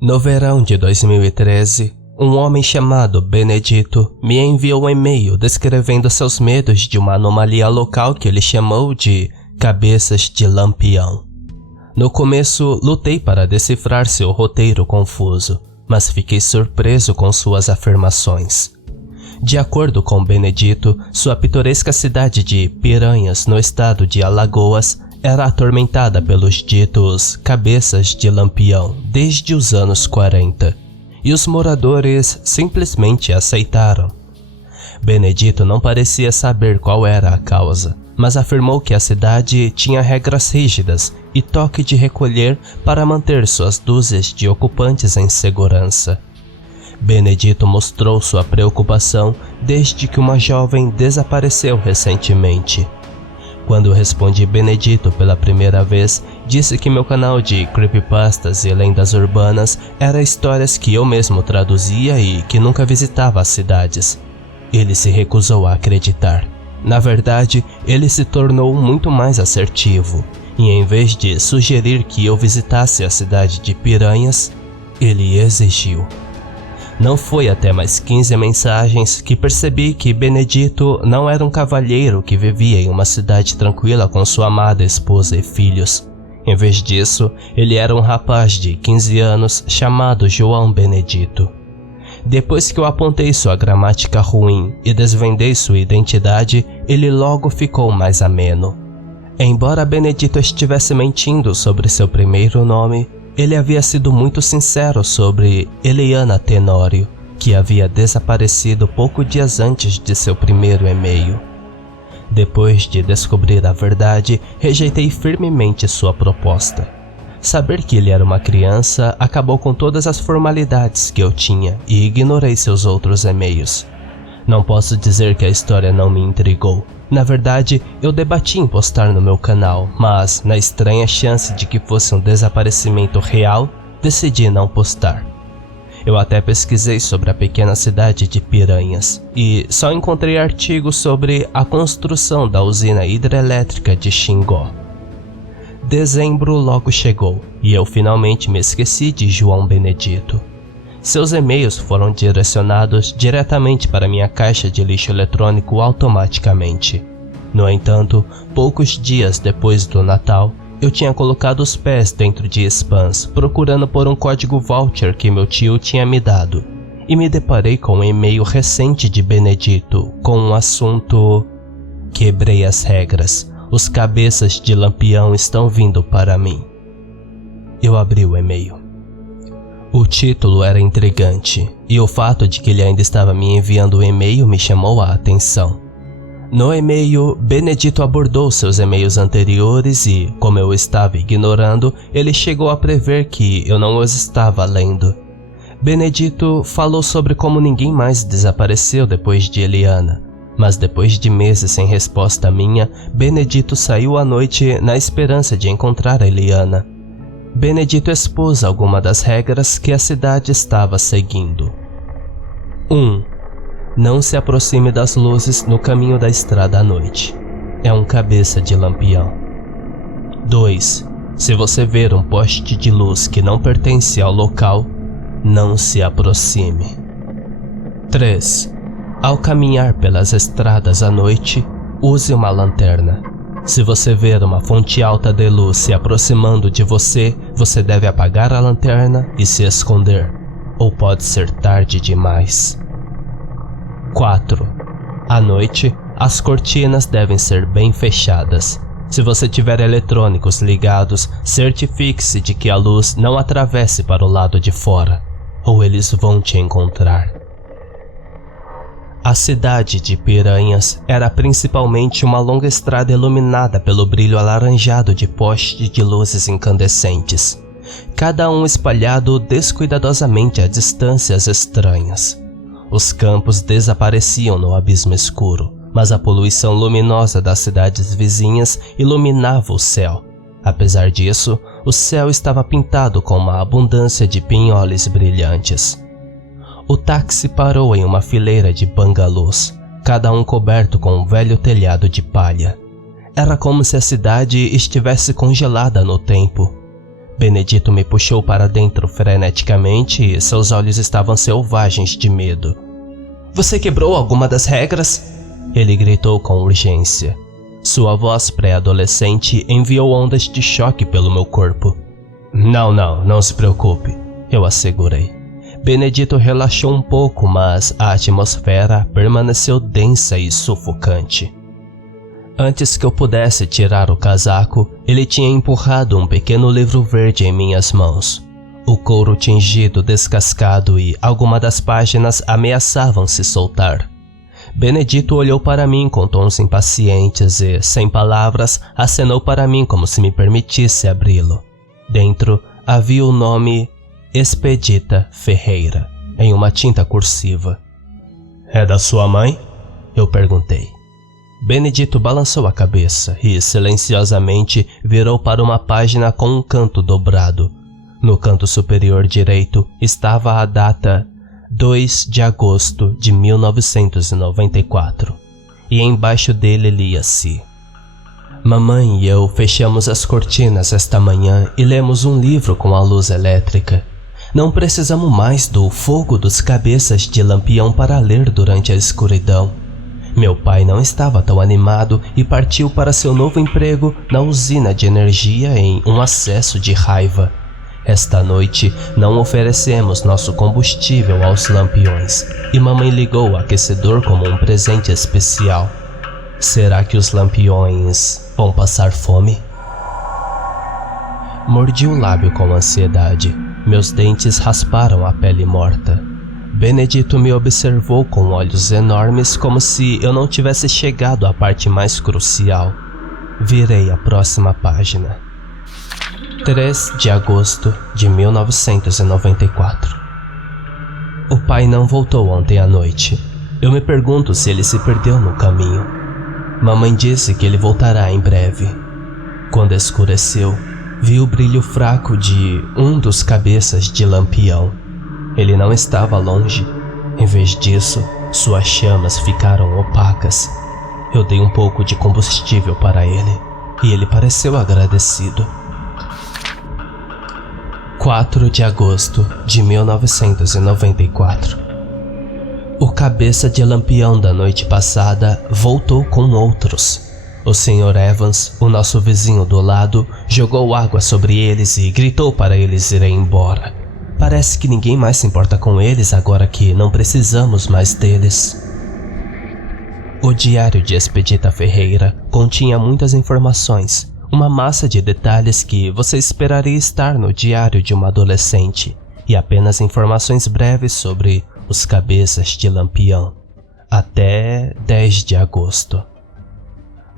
No verão de 2013, um homem chamado Benedito me enviou um e-mail descrevendo seus medos de uma anomalia local que ele chamou de cabeças de lampião. No começo, lutei para decifrar seu roteiro confuso, mas fiquei surpreso com suas afirmações. De acordo com Benedito, sua pitoresca cidade de Piranhas, no estado de Alagoas, era atormentada pelos ditos cabeças de lampião desde os anos 40, e os moradores simplesmente aceitaram. Benedito não parecia saber qual era a causa, mas afirmou que a cidade tinha regras rígidas e toque de recolher para manter suas dúzias de ocupantes em segurança. Benedito mostrou sua preocupação desde que uma jovem desapareceu recentemente. Quando respondi Benedito pela primeira vez, disse que meu canal de creepypastas e lendas urbanas era histórias que eu mesmo traduzia e que nunca visitava as cidades. Ele se recusou a acreditar. Na verdade, ele se tornou muito mais assertivo, e em vez de sugerir que eu visitasse a cidade de Piranhas, ele exigiu. Não foi até mais 15 mensagens que percebi que Benedito não era um cavalheiro que vivia em uma cidade tranquila com sua amada esposa e filhos. Em vez disso, ele era um rapaz de 15 anos chamado João Benedito. Depois que eu apontei sua gramática ruim e desvendei sua identidade, ele logo ficou mais ameno. Embora Benedito estivesse mentindo sobre seu primeiro nome, ele havia sido muito sincero sobre Eliana Tenório, que havia desaparecido poucos dias antes de seu primeiro e-mail. Depois de descobrir a verdade, rejeitei firmemente sua proposta. Saber que ele era uma criança acabou com todas as formalidades que eu tinha e ignorei seus outros e-mails. Não posso dizer que a história não me intrigou. Na verdade, eu debati em postar no meu canal, mas, na estranha chance de que fosse um desaparecimento real, decidi não postar. Eu até pesquisei sobre a pequena cidade de Piranhas e só encontrei artigos sobre a construção da usina hidrelétrica de Xingó. Dezembro logo chegou e eu finalmente me esqueci de João Benedito. Seus e-mails foram direcionados diretamente para minha caixa de lixo eletrônico automaticamente. No entanto, poucos dias depois do Natal, eu tinha colocado os pés dentro de spams procurando por um código voucher que meu tio tinha me dado, e me deparei com um e-mail recente de Benedito com o assunto: quebrei as regras, os cabeças de lampião estão vindo para mim. Eu abri o e-mail. O título era intrigante, e o fato de que ele ainda estava me enviando o e-mail me chamou a atenção. No e-mail, Benedito abordou seus e-mails anteriores e, como eu estava ignorando, ele chegou a prever que eu não os estava lendo. Benedito falou sobre como ninguém mais desapareceu depois de Eliana, mas depois de meses sem resposta minha, Benedito saiu à noite na esperança de encontrar Eliana. Benedito expôs algumas das regras que a cidade estava seguindo. 1. Não se aproxime das luzes no caminho da estrada à noite. É um cabeça de lampião. 2. Se você ver um poste de luz que não pertence ao local, não se aproxime. 3. Ao caminhar pelas estradas à noite, use uma lanterna. Se você ver uma fonte alta de luz se aproximando de você, você deve apagar a lanterna e se esconder, ou pode ser tarde demais. 4. À noite, as cortinas devem ser bem fechadas. Se você tiver eletrônicos ligados, certifique-se de que a luz não atravesse para o lado de fora, ou eles vão te encontrar. A cidade de Piranhas era principalmente uma longa estrada iluminada pelo brilho alaranjado de postes de luzes incandescentes, cada um espalhado descuidadosamente a distâncias estranhas. Os campos desapareciam no abismo escuro, mas a poluição luminosa das cidades vizinhas iluminava o céu. Apesar disso, o céu estava pintado com uma abundância de pinhões brilhantes. O táxi parou em uma fileira de bangalôs, cada um coberto com um velho telhado de palha. Era como se a cidade estivesse congelada no tempo. Benedito me puxou para dentro freneticamente e seus olhos estavam selvagens de medo. Você quebrou alguma das regras? Ele gritou com urgência. Sua voz pré-adolescente enviou ondas de choque pelo meu corpo. Não se preocupe, eu assegurei. Benedito relaxou um pouco, mas a atmosfera permaneceu densa e sufocante. Antes que eu pudesse tirar o casaco, ele tinha empurrado um pequeno livro verde em minhas mãos. O couro tingido descascado e algumas das páginas ameaçavam se soltar. Benedito olhou para mim com tons impacientes e, sem palavras, acenou para mim como se me permitisse abri-lo. Dentro havia o nome Expedita Ferreira, em uma tinta cursiva. É da sua mãe? Eu perguntei. Benedito balançou a cabeça e silenciosamente virou para uma página com um canto dobrado. No canto superior direito estava a data 2 de agosto de 1994 e embaixo dele lia-se: Mamãe e eu fechamos as cortinas esta manhã e lemos um livro com a luz elétrica. Não precisamos mais do fogo dos cabeças de lampião para ler durante a escuridão. Meu pai não estava tão animado e partiu para seu novo emprego na usina de energia em um acesso de raiva. Esta noite não oferecemos nosso combustível aos lampiões e mamãe ligou o aquecedor como um presente especial. Será que os lampiões vão passar fome? Mordi o lábio com ansiedade. Meus dentes rasparam a pele morta. Benedito me observou com olhos enormes como se eu não tivesse chegado à parte mais crucial. Virei a próxima página. 3 de agosto de 1994. O pai não voltou ontem à noite. Eu me pergunto se ele se perdeu no caminho. Mamãe disse que ele voltará em breve. Quando escureceu, vi o brilho fraco de um dos cabeças de lampião. Ele não estava longe. Em vez disso, suas chamas ficaram opacas. Eu dei um pouco de combustível para ele e ele pareceu agradecido. 4 de agosto de 1994. O cabeça de lampião da noite passada voltou com outros. O Sr. Evans, o nosso vizinho do lado, jogou água sobre eles e gritou para eles irem embora. Parece que ninguém mais se importa com eles agora que não precisamos mais deles. O diário de Expedita Ferreira continha muitas informações, uma massa de detalhes que você esperaria estar no diário de uma adolescente, e apenas informações breves sobre os cabeças de lampião, até 10 de agosto.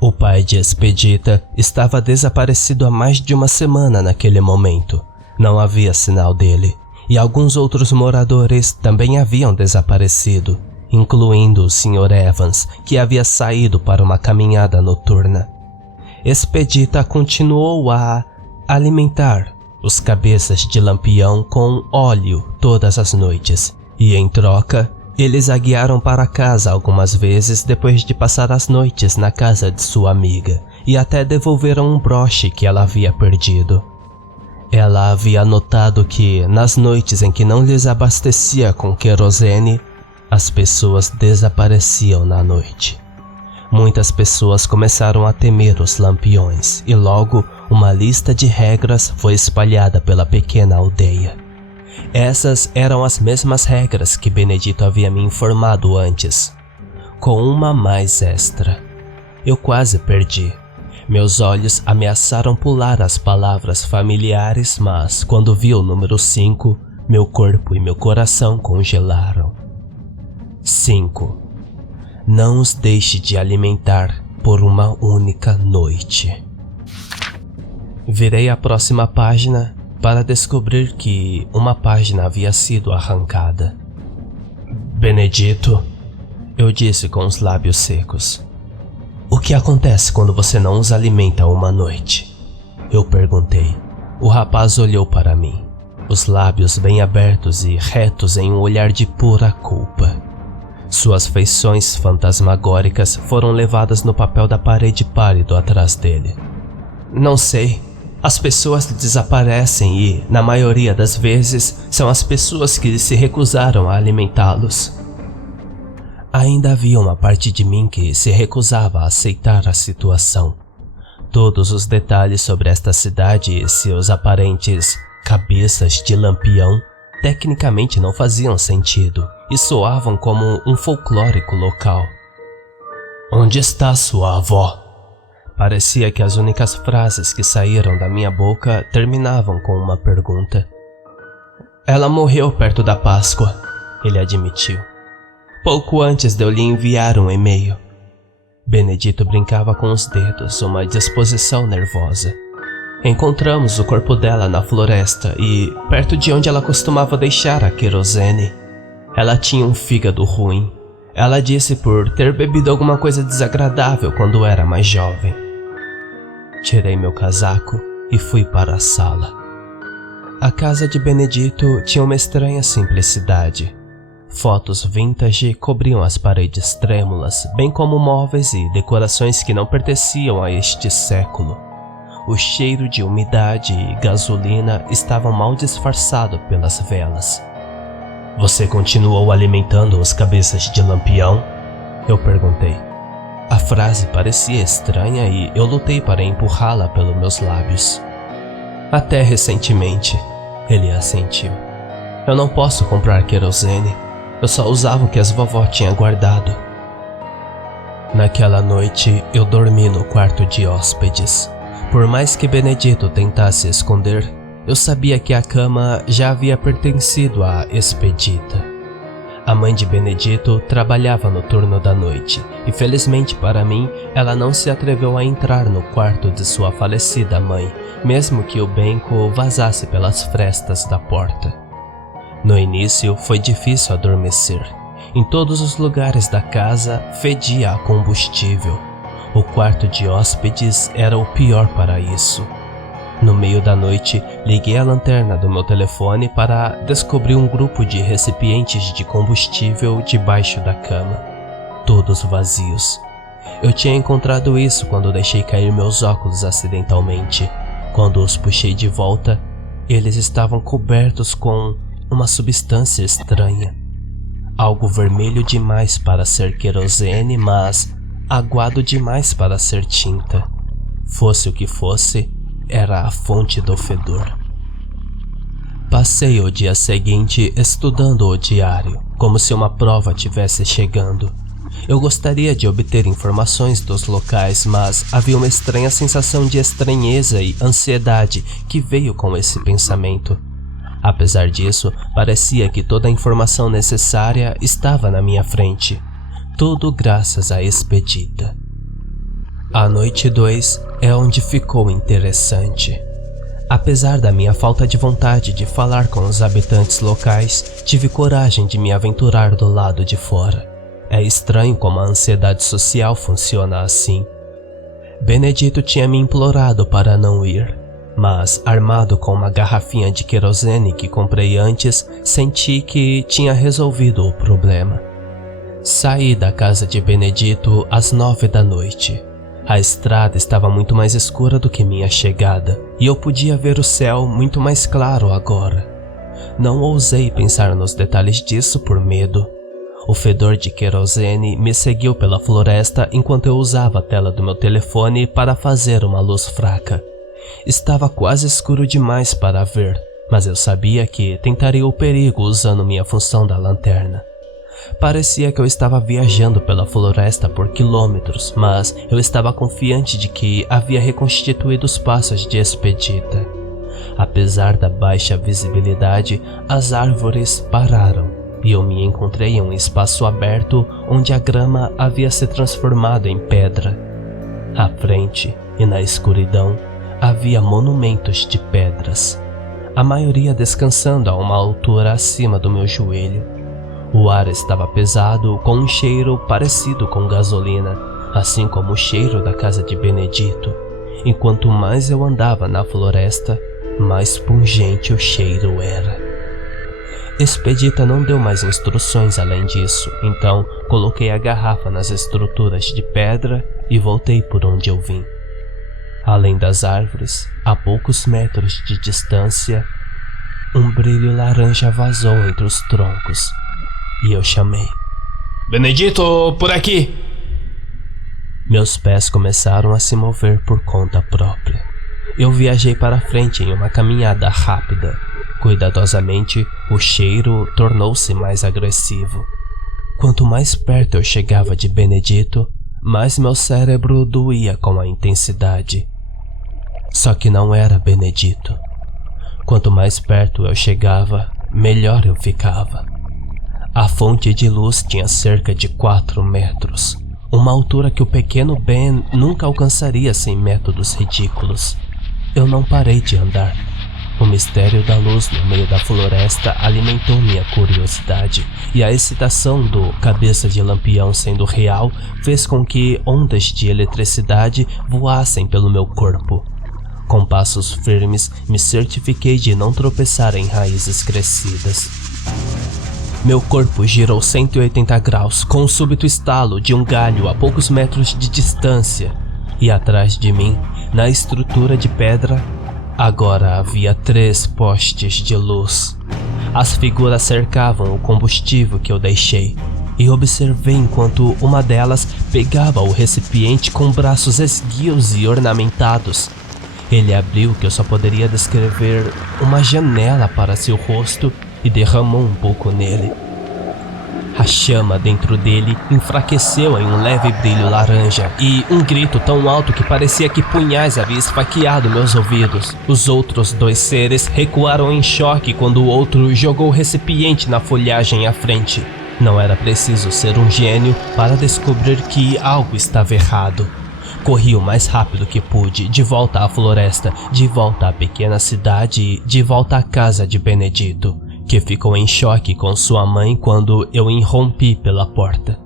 O pai de Expedita estava desaparecido há mais de uma semana naquele momento. Não havia sinal dele, e alguns outros moradores também haviam desaparecido, incluindo o Sr. Evans, que havia saído para uma caminhada noturna. Expedita continuou a alimentar os cabeças de lampião com óleo todas as noites, e em troca, eles a guiaram para casa algumas vezes depois de passar as noites na casa de sua amiga, e até devolveram um broche que ela havia perdido. Ela havia notado que, nas noites em que não lhes abastecia com querosene, as pessoas desapareciam na noite. Muitas pessoas começaram a temer os lampiões, e logo uma lista de regras foi espalhada pela pequena aldeia. Essas eram as mesmas regras que Benedito havia me informado antes, com uma mais extra. Eu quase perdi. Meus olhos ameaçaram pular as palavras familiares, mas quando vi o número 5, meu corpo e meu coração congelaram. 5. Não os deixe de alimentar por uma única noite. Virei a próxima página para descobrir que uma página havia sido arrancada. Benedito, eu disse com os lábios secos. O que acontece quando você não os alimenta uma noite? Eu perguntei. O rapaz olhou para mim, os lábios bem abertos e retos em um olhar de pura culpa. Suas feições fantasmagóricas foram levadas no papel da parede pálido atrás dele. Não sei, As pessoas desaparecem e, na maioria das vezes, são as pessoas que se recusaram a alimentá-los. Ainda havia uma parte de mim que se recusava a aceitar a situação. Todos os detalhes sobre esta cidade e seus aparentes cabeças de lampião tecnicamente não faziam sentido e soavam como um folclórico local. "Onde está sua avó?" Parecia que as únicas frases que saíram da minha boca terminavam com uma pergunta. "Ela morreu perto da Páscoa", ele admitiu. "Pouco antes de eu lhe enviar um e-mail." Benedito brincava com os dedos, uma disposição nervosa. Encontramos o corpo dela na floresta e perto de onde ela costumava deixar a querosene. Ela tinha um fígado ruim. Ela disse por ter bebido alguma coisa desagradável quando era mais jovem. Tirei meu casaco e fui para a sala. A casa de Benedito tinha uma estranha simplicidade. Fotos vintage cobriam as paredes trêmulas, bem como móveis e decorações que não pertenciam a este século. O cheiro de umidade e gasolina estava mal disfarçado pelas velas. "Você continuou alimentando os cabeças de lampião?" Eu perguntei. A frase parecia estranha e eu lutei para empurrá-la pelos meus lábios. "Até recentemente", ele assentiu. "Eu não posso comprar querosene. Eu só usava o que as vovó tinham guardado." Naquela noite, eu dormi no quarto de hóspedes. Por mais que Benedito tentasse esconder, eu sabia que a cama já havia pertencido à Expedita. A mãe de Benedito trabalhava no turno da noite e, felizmente para mim, ela não se atreveu a entrar no quarto de sua falecida mãe, mesmo que o Benco vazasse pelas frestas da porta. No início, foi difícil adormecer. Em todos os lugares da casa fedia a combustível. O quarto de hóspedes era o pior para isso. No meio da noite, liguei a lanterna do meu telefone para descobrir um grupo de recipientes de combustível debaixo da cama, todos vazios. Eu tinha encontrado isso quando deixei cair meus óculos acidentalmente. Quando os puxei de volta, eles estavam cobertos com uma substância estranha. Algo vermelho demais para ser querosene, mas aguado demais para ser tinta. Fosse o que fosse, era a fonte do fedor. Passei o dia seguinte estudando o diário, como se uma prova tivesse chegando. Eu gostaria de obter informações dos locais, mas havia uma estranha sensação de estranheza e ansiedade que veio com esse pensamento. Apesar disso, parecia que toda a informação necessária estava na minha frente. Tudo graças à Expedita. A noite 2 é onde ficou interessante. Apesar da minha falta de vontade de falar com os habitantes locais, tive coragem de me aventurar do lado de fora. É estranho como a ansiedade social funciona assim. Benedito tinha me implorado para não ir, mas armado com uma garrafinha de querosene que comprei antes, senti que tinha resolvido o problema. Saí da casa de Benedito às 9 da noite. A estrada estava muito mais escura do que minha chegada, e eu podia ver o céu muito mais claro agora. Não ousei pensar nos detalhes disso por medo. O fedor de querosene me seguiu pela floresta enquanto eu usava a tela do meu telefone para fazer uma luz fraca. Estava quase escuro demais para ver, mas eu sabia que tentaria o perigo usando minha função da lanterna. Parecia que eu estava viajando pela floresta por quilômetros, mas eu estava confiante de que havia reconstituído os passos de Expedita. Apesar da baixa visibilidade, as árvores pararam e eu me encontrei em um espaço aberto onde a grama havia se transformado em pedra. À frente e na escuridão havia monumentos de pedras, a maioria descansando a uma altura acima do meu joelho. O ar estava pesado, com um cheiro parecido com gasolina, assim como o cheiro da casa de Benedito. E quanto mais eu andava na floresta, mais pungente o cheiro era. Expedita não deu mais instruções além disso, então coloquei a garrafa nas estruturas de pedra e voltei por onde eu vim. Além das árvores, a poucos metros de distância, um brilho laranja vazou entre os troncos e eu chamei. Benedito, por aqui! Meus pés começaram a se mover por conta própria. Eu viajei para frente em uma caminhada rápida. Cuidadosamente, o cheiro tornou-se mais agressivo. Quanto mais perto eu chegava de Benedito, mais meu cérebro doía com a intensidade. Só que não era Benedito. Quanto mais perto eu chegava, melhor eu ficava. A fonte de luz tinha cerca de 4 metros, uma altura que o pequeno Ben nunca alcançaria sem métodos ridículos. Eu não parei de andar. O mistério da luz no meio da floresta alimentou minha curiosidade, e a excitação do cabeça de lampião sendo real fez com que ondas de eletricidade voassem pelo meu corpo. Com passos firmes, me certifiquei de não tropeçar em raízes crescidas. Meu corpo girou 180 graus com o súbito estalo de um galho a poucos metros de distância, e atrás de mim, na estrutura de pedra, agora havia 3 postes de luz. As figuras cercavam o combustível que eu deixei, e observei enquanto uma delas pegava o recipiente com braços esguios e ornamentados. Ele abriu o que eu só poderia descrever uma janela para seu rosto e derramou um pouco nele. A chama dentro dele enfraqueceu em um leve brilho laranja e um grito tão alto que parecia que punhais haviam esfaqueado meus ouvidos. Os outros 2 seres recuaram em choque quando o outro jogou o recipiente na folhagem à frente. Não era preciso ser um gênio para descobrir que algo estava errado. Corri o mais rápido que pude, de volta à floresta, de volta à pequena cidade e de volta à casa de Benedito, que ficou em choque com sua mãe quando eu irrompi pela porta.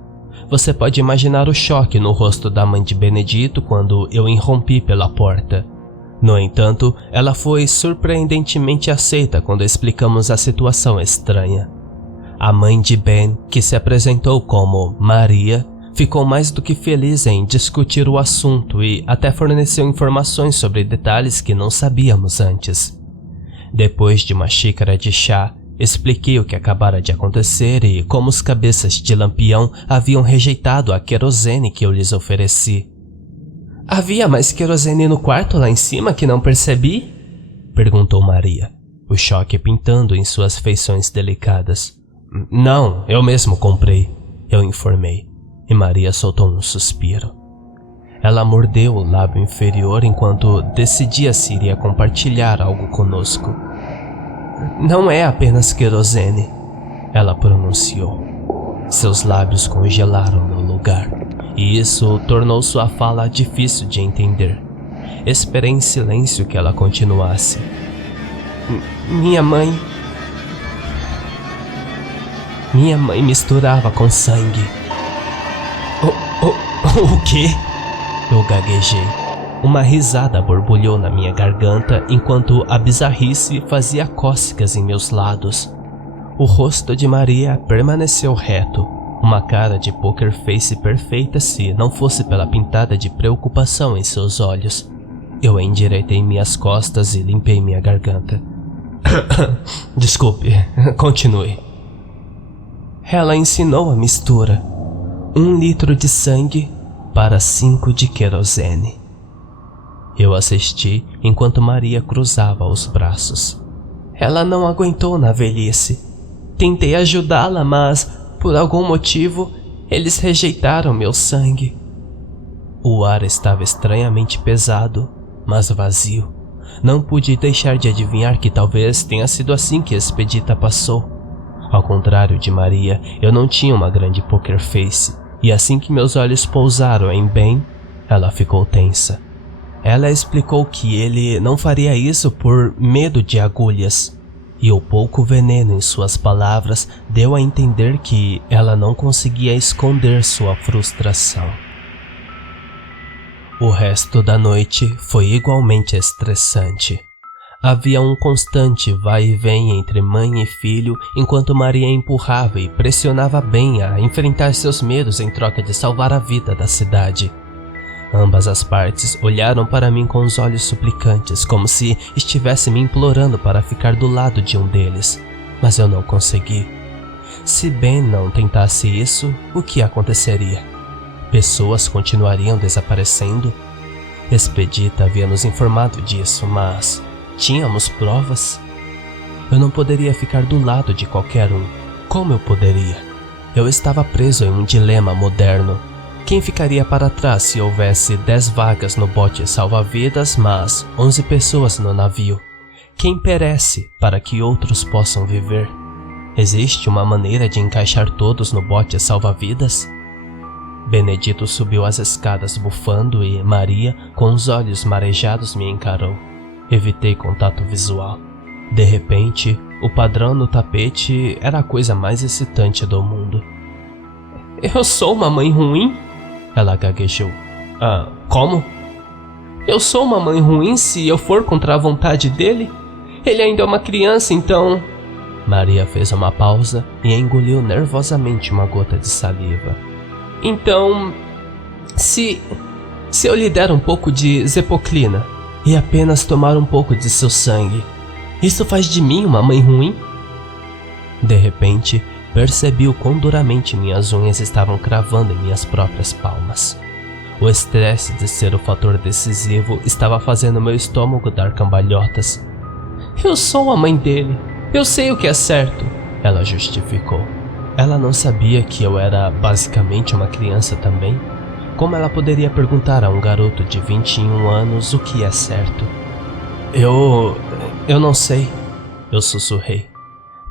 Você pode imaginar o choque no rosto da mãe de Benedito quando eu irrompi pela porta. No entanto, ela foi surpreendentemente aceita quando explicamos a situação estranha. A mãe de Ben, que se apresentou como Maria, ficou mais do que feliz em discutir o assunto e até forneceu informações sobre detalhes que não sabíamos antes. Depois de uma xícara de chá, expliquei o que acabara de acontecer e como os cabeças de lampião haviam rejeitado a querosene que eu lhes ofereci. Havia mais querosene no quarto lá em cima que não percebi? Perguntou Maria, o choque pintando em suas feições delicadas. Não, eu mesmo comprei, eu informei, e Maria soltou um suspiro. Ela mordeu o lábio inferior enquanto decidia se iria compartilhar algo conosco. Não é apenas querosene, ela pronunciou. Seus lábios congelaram no lugar, e isso tornou sua fala difícil de entender. Esperei em silêncio que ela continuasse. Minha mãe misturava com sangue. O quê? Eu gaguejei. Uma risada borbulhou na minha garganta enquanto a bizarrice fazia cócegas em meus lados. O rosto de Maria permaneceu reto, uma cara de poker face perfeita se não fosse pela pintada de preocupação em seus olhos. Eu endireitei minhas costas e limpei minha garganta. Desculpe, continue. Ela ensinou a mistura. 1 litro de sangue para 5 de querosene. Eu assisti enquanto Maria cruzava os braços. Ela não aguentou na velhice. Tentei ajudá-la, mas, por algum motivo, eles rejeitaram meu sangue. O ar estava estranhamente pesado, mas vazio. Não pude deixar de adivinhar que talvez tenha sido assim que a expedita passou. Ao contrário de Maria, eu não tinha uma grande poker face, e assim que meus olhos pousaram em Ben, ela ficou tensa. Ela explicou que ele não faria isso por medo de agulhas, e o pouco veneno em suas palavras deu a entender que ela não conseguia esconder sua frustração. O resto da noite foi igualmente estressante. Havia um constante vai e vem entre mãe e filho enquanto Maria empurrava e pressionava Ben a enfrentar seus medos em troca de salvar a vida da cidade. Ambas as partes olharam para mim com os olhos suplicantes, como se estivesse me implorando para ficar do lado de um deles, mas eu não consegui. Se Ben não tentasse isso, o que aconteceria? Pessoas continuariam desaparecendo? Expedita havia nos informado disso, mas tínhamos provas? Eu não poderia ficar do lado de qualquer um. Como eu poderia? Eu estava preso em um dilema moderno. Quem ficaria para trás se houvesse 10 vagas no bote salva-vidas, mas 11 pessoas no navio? Quem perece para que outros possam viver? Existe uma maneira de encaixar todos no bote salva-vidas? Benedito subiu as escadas bufando e Maria, com os olhos marejados, me encarou. Evitei contato visual. De repente, o padrão no tapete era a coisa mais excitante do mundo. Eu sou uma mãe ruim? Ela gaguejou. Como? Eu sou uma mãe ruim se eu for contra a vontade dele? Ele ainda é uma criança, então... Maria fez uma pausa e engoliu nervosamente uma gota de saliva. Então, se eu lhe der um pouco de Zepoclina e apenas tomar um pouco de seu sangue, isso faz de mim uma mãe ruim? De repente, percebi o quão duramente minhas unhas estavam cravando em minhas próprias palmas. O estresse de ser o fator decisivo estava fazendo meu estômago dar cambalhotas. Eu sou a mãe dele. Eu sei o que é certo, ela justificou. Ela não sabia que eu era basicamente uma criança também? Como ela poderia perguntar a um garoto de 21 anos o que é certo? Eu não sei, eu sussurrei.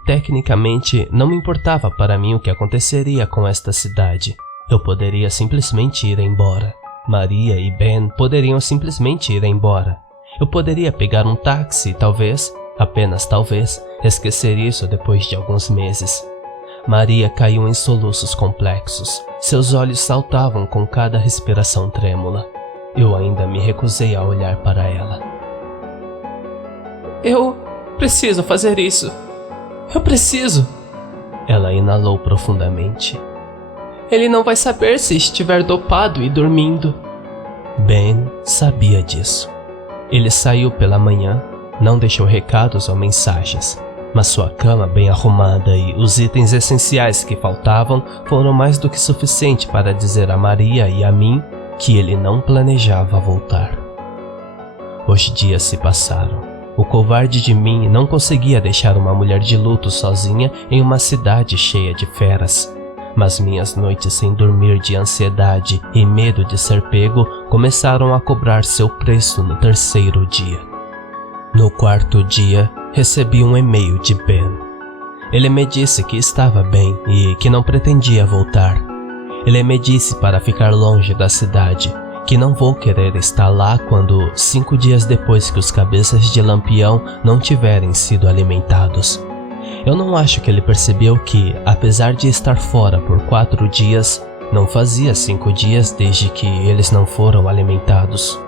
Tecnicamente, não me importava para mim o que aconteceria com esta cidade. Eu poderia simplesmente ir embora. Maria e Ben poderiam simplesmente ir embora. Eu poderia pegar um táxi e talvez, apenas talvez, esquecer isso depois de alguns meses. Maria caiu em soluços complexos. Seus olhos saltavam com cada respiração trêmula. Eu ainda me recusei a olhar para ela. Eu preciso fazer isso. Eu preciso. Ela inalou profundamente. Ele não vai saber se estiver dopado e dormindo. Ben sabia disso. Ele saiu pela manhã, não deixou recados ou mensagens, mas sua cama bem arrumada e os itens essenciais que faltavam foram mais do que suficiente para dizer a Maria e a mim que ele não planejava voltar. Os dias se passaram. O covarde de mim não conseguia deixar uma mulher de luto sozinha em uma cidade cheia de feras. Mas minhas noites sem dormir de ansiedade e medo de ser pego começaram a cobrar seu preço no 3º dia. No 4º dia, recebi um e-mail de Ben. Ele me disse que estava bem e que não pretendia voltar. Ele me disse para ficar longe da cidade, que não vou querer estar lá quando 5 dias depois que os cabeças de Lampião não tiverem sido alimentados. Eu não acho que ele percebeu que, apesar de estar fora por 4 dias, não fazia 5 dias desde que eles não foram alimentados.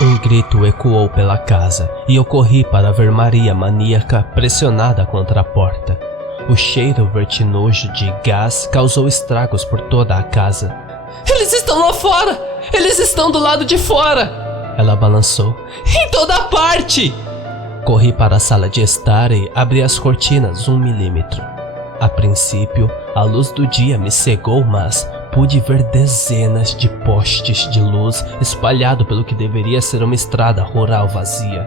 Um grito ecoou pela casa e eu corri para ver Maria maníaca pressionada contra a porta. O cheiro vertiginoso de gás causou estragos por toda a casa. Eles estão lá fora! Eles estão do lado de fora! Ela balançou. Em toda parte! Corri para a sala de estar e abri as cortinas 1 milímetro. A princípio, a luz do dia me cegou, mas pude ver dezenas de postes de luz espalhados pelo que deveria ser uma estrada rural vazia.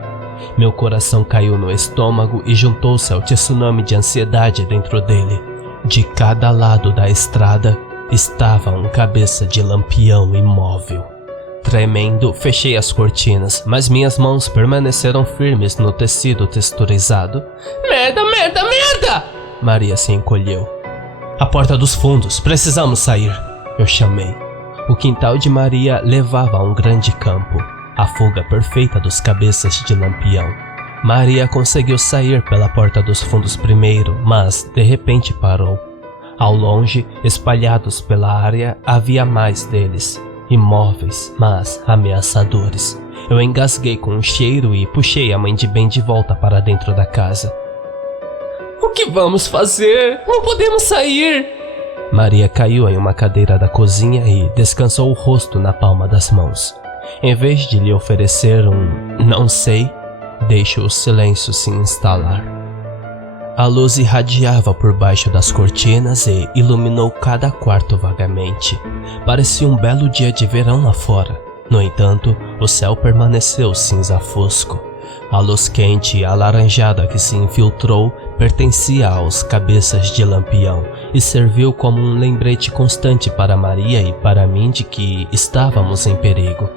Meu coração caiu no estômago e juntou-se ao tsunami de ansiedade dentro dele. De cada lado da estrada estava um cabeça de Lampião imóvel. Tremendo, fechei as cortinas, mas minhas mãos permaneceram firmes no tecido texturizado. Merda, merda, merda! Maria se encolheu. A porta dos fundos, precisamos sair, eu chamei. O quintal de Maria levava a um grande campo, a fuga perfeita dos cabeças de Lampião. Maria conseguiu sair pela porta dos fundos primeiro, mas de repente parou. Ao longe, espalhados pela área, havia mais deles. Imóveis, mas ameaçadores. Eu engasguei com um cheiro e puxei a mãe de Ben de volta para dentro da casa. O que vamos fazer? Não podemos sair! Maria caiu em uma cadeira da cozinha e descansou o rosto na palma das mãos. Em vez de lhe oferecer um "não sei", deixo o silêncio se instalar. A luz irradiava por baixo das cortinas e iluminou cada quarto vagamente. Parecia um belo dia de verão lá fora. No entanto, o céu permaneceu cinza fosco. A luz quente e alaranjada que se infiltrou pertencia aos cabeças de lampião e serviu como um lembrete constante para Maria e para mim de que estávamos em perigo.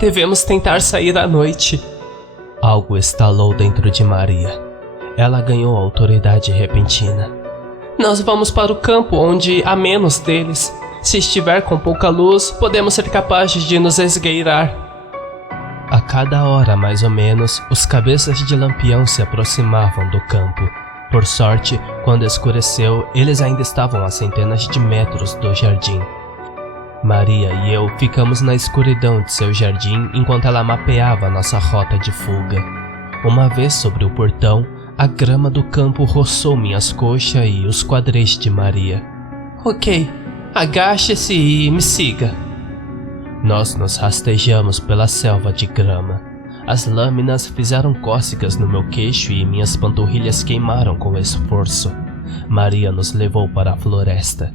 "Devemos tentar sair à noite." Algo estalou dentro de Maria. Ela ganhou autoridade repentina. "Nós vamos para o campo onde há menos deles. Se estiver com pouca luz, podemos ser capazes de nos esgueirar." A cada hora, mais ou menos, os cabeças de lampião se aproximavam do campo. Por sorte, quando escureceu, eles ainda estavam a centenas de metros do jardim. Maria e eu ficamos na escuridão de seu jardim enquanto ela mapeava nossa rota de fuga. Uma vez sobre o portão, a grama do campo roçou minhas coxas e os quadris de Maria. "Ok, agache-se e me siga." Nós nos rastejamos pela selva de grama. As lâminas fizeram cócegas no meu queixo e minhas panturrilhas queimaram com esforço. Maria nos levou para a floresta.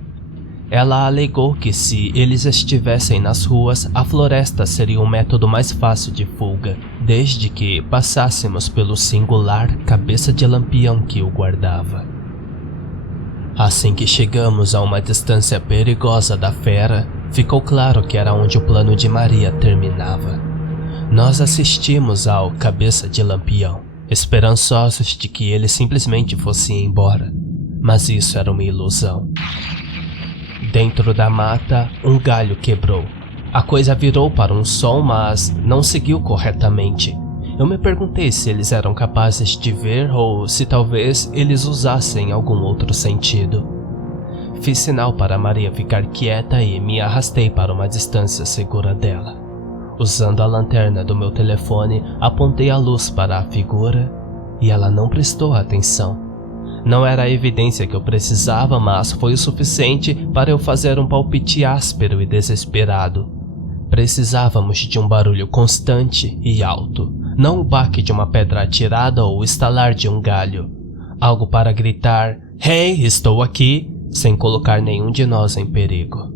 Ela alegou que se eles estivessem nas ruas, a floresta seria o método mais fácil de fuga, desde que passássemos pelo singular cabeça de lampião que o guardava. Assim que chegamos a uma distância perigosa da fera, ficou claro que era onde o plano de Maria terminava. Nós assistimos ao cabeça de lampião, esperançosos de que ele simplesmente fosse embora, mas isso era uma ilusão. Dentro da mata, um galho quebrou. A coisa virou para um som, mas não seguiu corretamente. Eu me perguntei se eles eram capazes de ver ou se talvez eles usassem algum outro sentido. Fiz sinal para Maria ficar quieta e me arrastei para uma distância segura dela. Usando a lanterna do meu telefone, apontei a luz para a figura e ela não prestou atenção. Não era a evidência que eu precisava, mas foi o suficiente para eu fazer um palpite áspero e desesperado. Precisávamos de um barulho constante e alto, não o baque de uma pedra atirada ou o estalar de um galho. Algo para gritar, "Hey, estou aqui!" sem colocar nenhum de nós em perigo.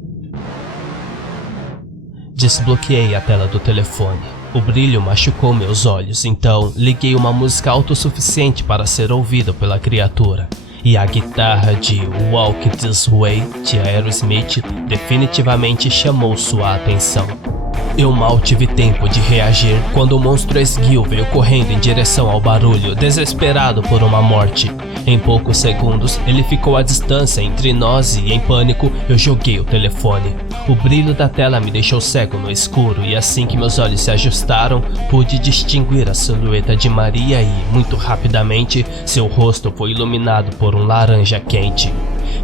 Desbloqueei a tela do telefone. O brilho machucou meus olhos, então liguei uma música autossuficiente para ser ouvido pela criatura. E a guitarra de Walk This Way, de Aerosmith, definitivamente chamou sua atenção. Eu mal tive tempo de reagir quando o monstro esguio veio correndo em direção ao barulho, desesperado por uma morte. Em poucos segundos, ele ficou à distância entre nós e, em pânico, eu joguei o telefone. O brilho da tela me deixou cego no escuro e assim que meus olhos se ajustaram, pude distinguir a silhueta de Maria e, muito rapidamente, seu rosto foi iluminado por um laranja quente.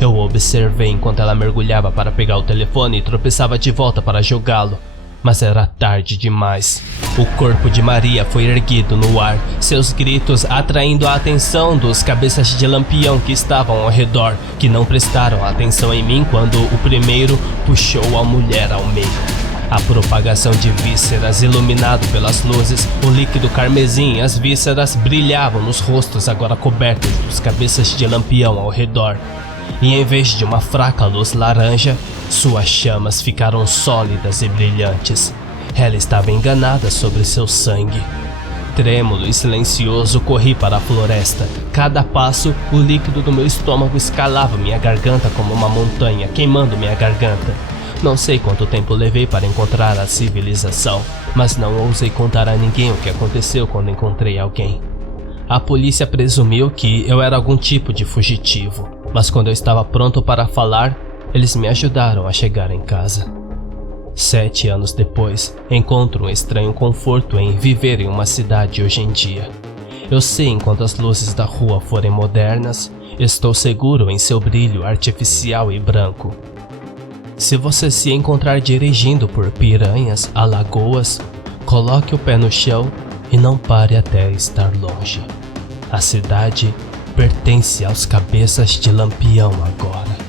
Eu observei enquanto ela mergulhava para pegar o telefone e tropeçava de volta para jogá-lo. Mas era tarde demais. O corpo de Maria foi erguido no ar, seus gritos atraindo a atenção dos cabeças de lampião que estavam ao redor, que não prestaram atenção em mim quando o primeiro puxou a mulher ao meio. A propagação de vísceras iluminado pelas luzes, o líquido carmesim e as vísceras brilhavam nos rostos agora cobertos dos cabeças de lampião ao redor. E em vez de uma fraca luz laranja, suas chamas ficaram sólidas e brilhantes. Ela estava enganada sobre seu sangue. Trêmulo e silencioso, corri para a floresta. Cada passo, o líquido do meu estômago escalava minha garganta como uma montanha, queimando minha garganta. Não sei quanto tempo levei para encontrar a civilização, mas não ousei contar a ninguém o que aconteceu quando encontrei alguém. A polícia presumiu que eu era algum tipo de fugitivo, mas quando eu estava pronto para falar, eles me ajudaram a chegar em casa. 7 anos depois, encontro um estranho conforto em viver em uma cidade hoje em dia. Eu sei enquanto as luzes da rua forem modernas, estou seguro em seu brilho artificial e branco. Se você se encontrar dirigindo por Piranhas, Alagoas, coloque o pé no chão e não pare até estar longe. A cidade pertence aos cabeças de lampião agora.